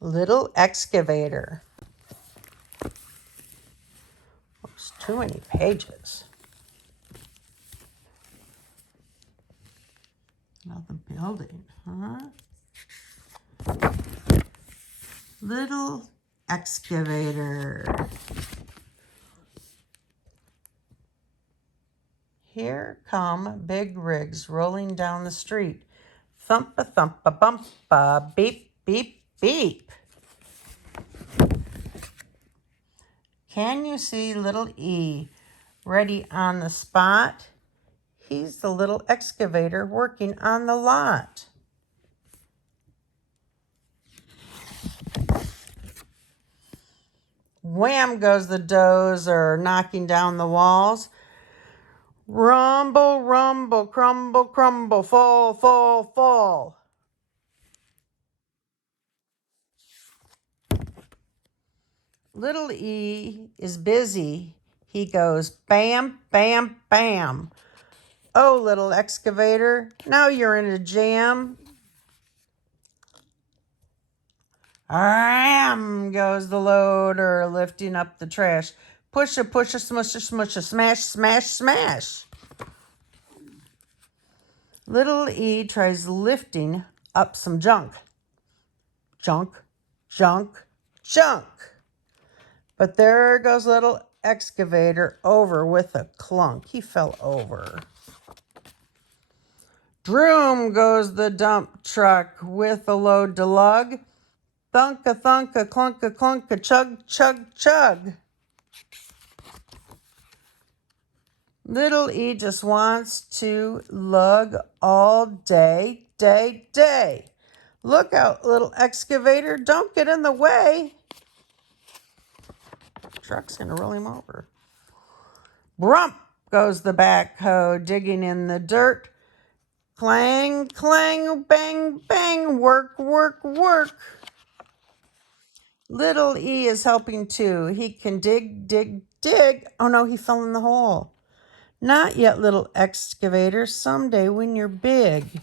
Little excavator. Oops, too many pages. Another building, huh? Little excavator. Here come big rigs rolling down the street. Thumpa, thumpa, bumpa, beep, beep, beep. Can you see little E ready on the spot? He's the little excavator working on the lot. Wham goes the dozer, knocking down the walls. Rumble, rumble, crumble, crumble, fall, fall, fall. Little E is busy. He goes bam, bam, bam. Oh, little excavator, now you're in a jam. Ram goes the loader, lifting up the trash. Pusha, pusha, smusha, smusha, smash, smash, smash. Little E tries lifting up some junk. Junk, junk, junk. But there goes little excavator over with a clunk. He fell over. Droom goes the dump truck with a load to lug. Thunka, thunka, clunka, clunka, chug, chug, chug. Little E just wants to lug all day, day, day. Look out, little excavator. Don't get in the way. The truck's going to roll him over. Brump goes the backhoe, digging in the dirt. Clang, clang, bang, bang, work, work, work. Little E is helping too. He can dig, dig, dig. Oh no, he fell in the hole. Not yet, little excavator. Someday when you're big.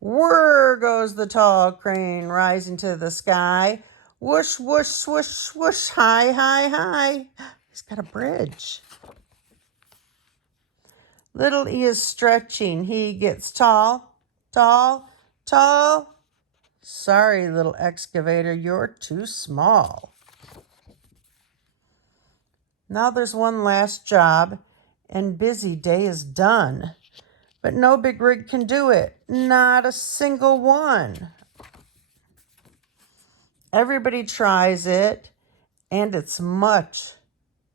Whir goes the tall crane rising to the sky. Whoosh, whoosh, swoosh, swoosh, high, high, high. He's got a bridge. Little E is stretching. He gets tall, tall, tall. Sorry, little excavator, you're too small. Now there's one last job, and busy day is done. But no big rig can do it. Not a single one. Everybody tries it, and it's much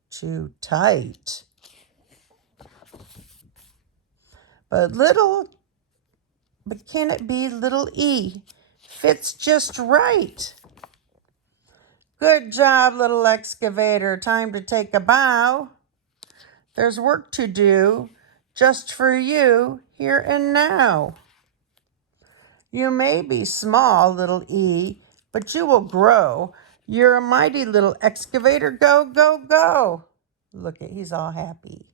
too tight. But can it be little E? Fits just right. Good job, little excavator. Time to take a bow. There's work to do just for you here and now. You may be small, little E, but you will grow. You're a mighty little excavator. Go, go, go. Look at, he's all happy.